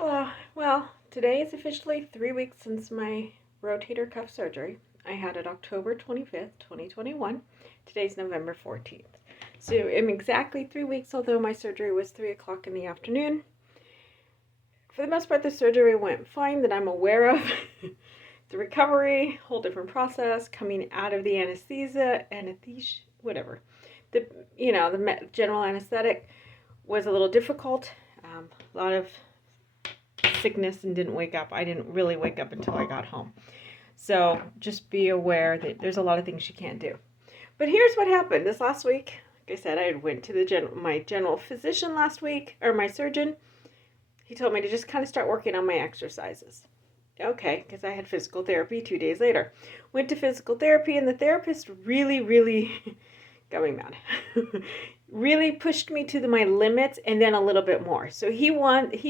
Hello. Well, today is officially 3 weeks since my rotator cuff surgery. I had it October 25th, 2021. Today's November 14th. So in exactly 3 weeks, although my surgery was 3 o'clock in the afternoon. For the most part, the surgery went fine that I'm aware of. The recovery, whole different process, coming out of the anesthesia, whatever. The general anesthetic was a little difficult. A lot of sickness and didn't wake up. I didn't really wake up until I got home. So just be aware that there's a lot of things you can't do. But here's what happened. This last week, like I said, I went to my general physician last week, or my surgeon. He told me to just kind of start working on my exercises. Okay, because I had physical therapy 2 days later. Went to physical therapy, and the therapist really got me mad. Really pushed me to my limits and then a little bit more. So he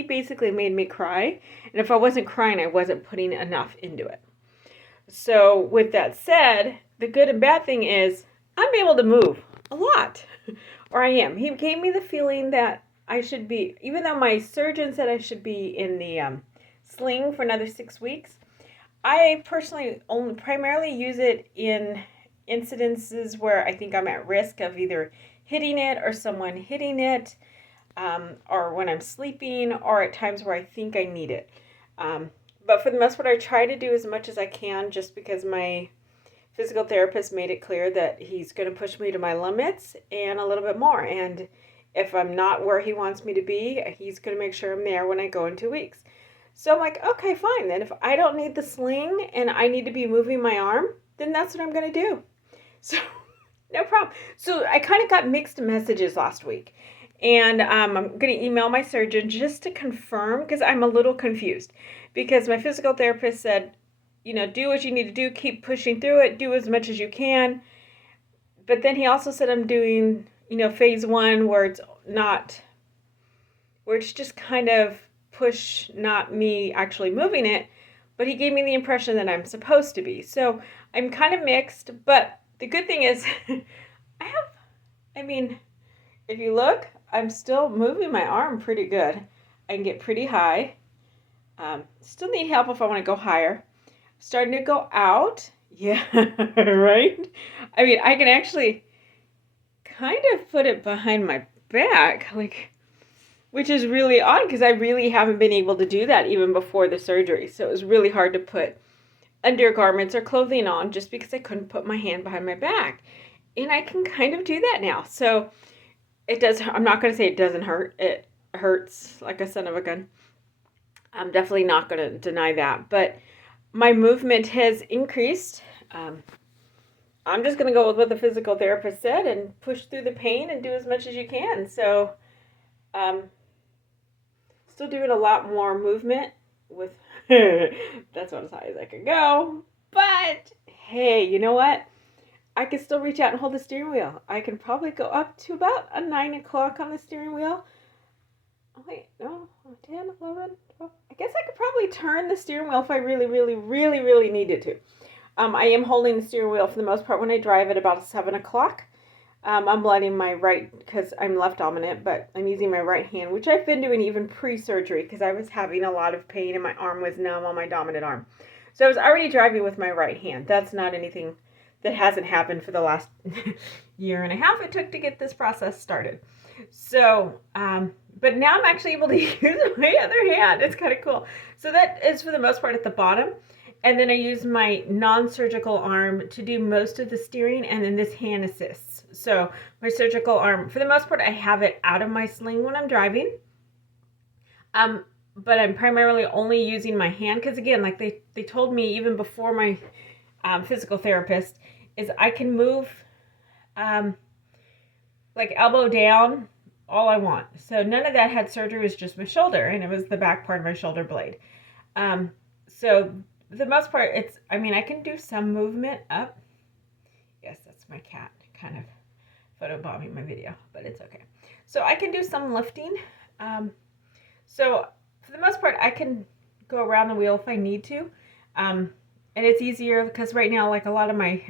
basically made me cry, and if I wasn't crying, I wasn't putting enough into it. So with that said, the good and bad thing is I'm able to move a lot, or I am. He gave me the feeling that I should be, even though my surgeon said I should be in the sling for another 6 weeks, I personally only primarily use it in incidences where I think I'm at risk of either hitting it or someone hitting it, or when I'm sleeping, or at times where I think I need it. But for the most part, I try to do as much as I can, just because my physical therapist made it clear that he's going to push me to my limits and a little bit more. And if I'm not where he wants me to be, he's going to make sure I'm there when I go in 2 weeks. So I'm like, okay, fine. Then if I don't need the sling and I need to be moving my arm, then that's what I'm going to do. So no problem. So I kind of got mixed messages last week. And I'm going to email my surgeon just to confirm, because I'm a little confused. Because my physical therapist said, do what you need to do, keep pushing through it, do as much as you can. But then he also said I'm doing, phase 1 where it's just kind of push, not me actually moving it. But he gave me the impression that I'm supposed to be. So I'm kind of mixed, but the good thing is if you look, I'm still moving my arm pretty good. I can get pretty high. Still need help if I want to go higher. Starting to go out. Yeah, right? I can actually kind of put it behind my back, which is really odd because I really haven't been able to do that even before the surgery. So it was really hard to put undergarments or clothing on just because I couldn't put my hand behind my back. And I can kind of do that now. So it does. I'm not going to say it doesn't hurt. It hurts like a son of a gun. I'm definitely not going to deny that. But my movement has increased. I'm just going to go with what the physical therapist said and push through the pain and do as much as you can. So still doing a lot more movement with, that's about as high as I can go. But hey, you know what? I can still reach out and hold the steering wheel. I can probably go up to about a 9 o'clock on the steering wheel. Oh, wait, no, 10, 11, 12. I guess I could probably turn the steering wheel if I really needed to. I am holding the steering wheel for the most part when I drive at about 7 o'clock. I'm letting my right, because I'm left dominant, but I'm using my right hand, which I've been doing even pre-surgery because I was having a lot of pain and my arm was numb on my dominant arm. So I was already driving with my right hand. That's not anything that hasn't happened for the last year and a half it took to get this process started. So, but now I'm actually able to use my other hand. It's kind of cool. So that is for the most part at the bottom. And then I use my non-surgical arm to do most of the steering, and then this hand assists. So my surgical arm, for the most part, I have it out of my sling when I'm driving. But I'm primarily only using my hand because, again, like they told me even before my physical therapist, is I can move like elbow down all I want. So none of that had surgery. It was just my shoulder, and it was the back part of my shoulder blade. So for the most part, I can do some movement up. Yes, that's my cat kind of photobombing my video, but it's okay. So I can do some lifting. So for the most part, I can go around the wheel if I need to. And it's easier because right now, like a lot of my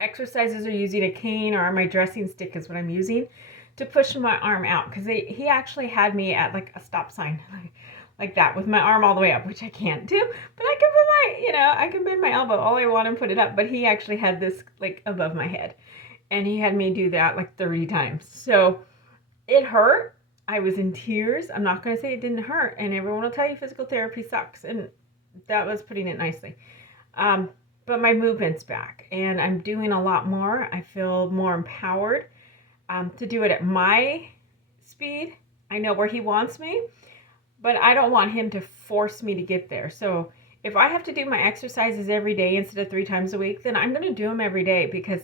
exercises are using a cane, or my dressing stick is what I'm using. to push my arm out, because he actually had me at like a stop sign, like that, with my arm all the way up, which I can't do. But I can put I can bend my elbow all I want and put it up. But he actually had this like above my head, and he had me do that like 30 times. So it hurt. I was in tears. I'm not going to say it didn't hurt. And everyone will tell you physical therapy sucks. And that was putting it nicely. But my movement's back, and I'm doing a lot more. I feel more empowered to do it at my speed. I know where he wants me, but I don't want him to force me to get there. So if I have to do my exercises every day instead of 3 times a week, then I'm going to do them every day, because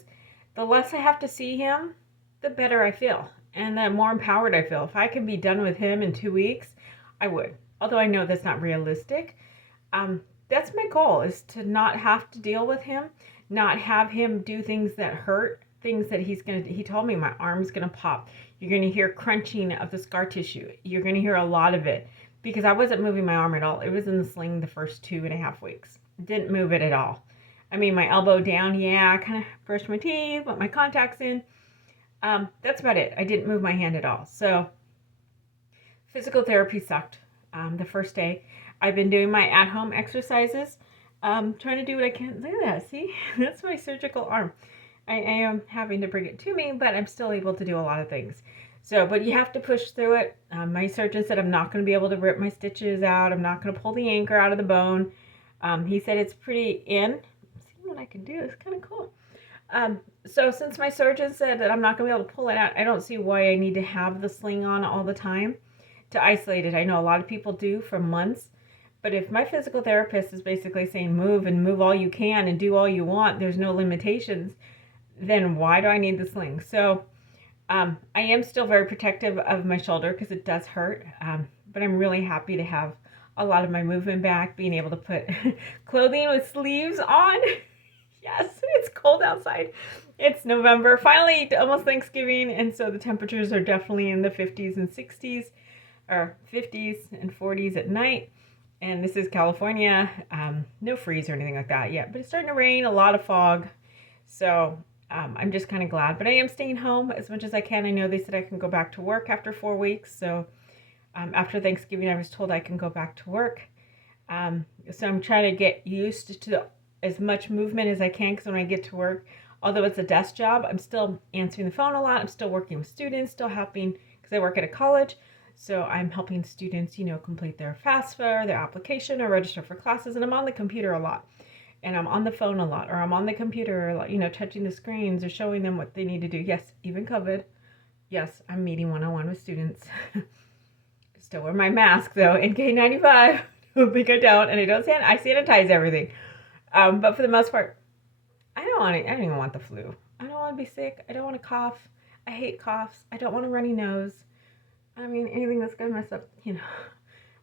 the less I have to see him, the better I feel and the more empowered I feel. If I can be done with him in 2 weeks, I would. Although I know that's not realistic. That's my goal, is to not have to deal with him, not have him do things that hurt, things that he told me my arm's going to pop. You're going to hear crunching of the scar tissue. You're going to hear a lot of it, because I wasn't moving my arm at all. It was in the sling the first 2.5 weeks. Didn't move it at all. I mean, my elbow down, yeah, I kind of brushed my teeth, put my contacts in. That's about it. I didn't move my hand at all. So physical therapy sucked the first day. I've been doing my at-home exercises, trying to do what I can. Look at that, see? That's my surgical arm. I am having to bring it to me, but I'm still able to do a lot of things. So, but you have to push through it. My surgeon said I'm not going to be able to rip my stitches out. I'm not going to pull the anchor out of the bone. He said it's pretty in. See what I can do. It's kind of cool. So since my surgeon said that I'm not going to be able to pull it out, I don't see why I need to have the sling on all the time to isolate it. I know a lot of people do for months, but if my physical therapist is basically saying move and move all you can and do all you want, there's no limitations, then why do I need the sling? So I am still very protective of my shoulder because it does hurt, but I'm really happy to have a lot of my movement back, being able to put clothing with sleeves on. Yes, it's cold outside. It's November, finally almost Thanksgiving, and so the temperatures are definitely in the 50s and 60s, or 50s and 40s at night. And this is California. No freeze or anything like that yet, but it's starting to rain, a lot of fog. So I'm just kind of glad, but I am staying home as much as I can. I know they said I can go back to work after 4 weeks. So after Thanksgiving, I was told I can go back to work. So I'm trying to get used to as much movement as I can, because when I get to work, although it's a desk job, I'm still answering the phone a lot. I'm still working with students, still helping, because I work at a college. So I'm helping students, complete their FAFSA, their application, or register for classes. And I'm on the computer a lot. And I'm on the phone a lot, or I'm on the computer a lot, touching the screens or showing them what they need to do. Yes, even COVID. Yes, I'm meeting one-on-one with students. Still wear my mask, though, NK95. Don't think I don't. And I sanitize everything. But for the most part, I don't even want the flu. I don't want to be sick. I don't want to cough. I hate coughs. I don't want a runny nose. I mean, anything that's going to mess up,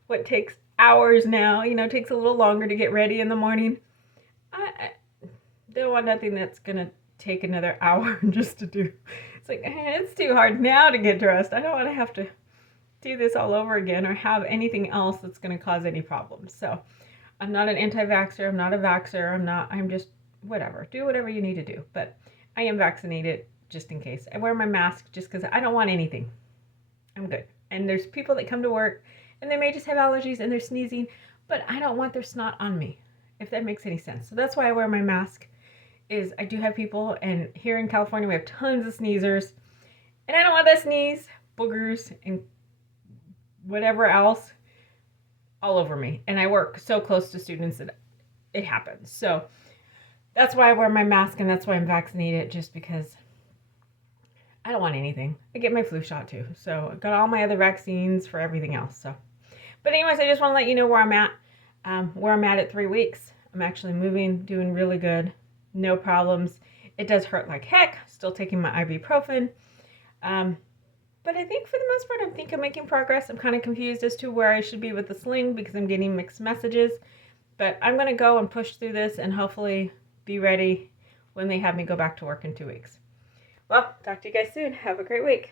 what takes hours now, takes a little longer to get ready in the morning. I don't want nothing that's going to take another hour just to do. It's like, it's too hard now to get dressed. I don't want to have to do this all over again or have anything else that's going to cause any problems. So I'm not an anti-vaxxer. I'm not a vaxxer. I'm just whatever. Do whatever you need to do. But I am vaccinated just in case. I wear my mask just because I don't want anything. I'm good. And there's people that come to work and they may just have allergies and they're sneezing, but I don't want their snot on me, if that makes any sense. So that's why I wear my mask. I do have people, and here in California we have tons of sneezers, and I don't want that sneeze, boogers, and whatever else all over me. And I work so close to students that it happens. So that's why I wear my mask, and that's why I'm vaccinated, just because I don't want anything. I get my flu shot too. So I've got all my other vaccines for everything else. So, but anyways, I just want to let you know where I'm at. Where I'm at 3 weeks. I'm actually moving, doing really good. No problems. It does hurt like heck. Still taking my ibuprofen. But I think for the most part, I'm making progress. I'm kind of confused as to where I should be with the sling because I'm getting mixed messages. But I'm going to go and push through this and hopefully be ready when they have me go back to work in 2 weeks. Well, talk to you guys soon. Have a great week.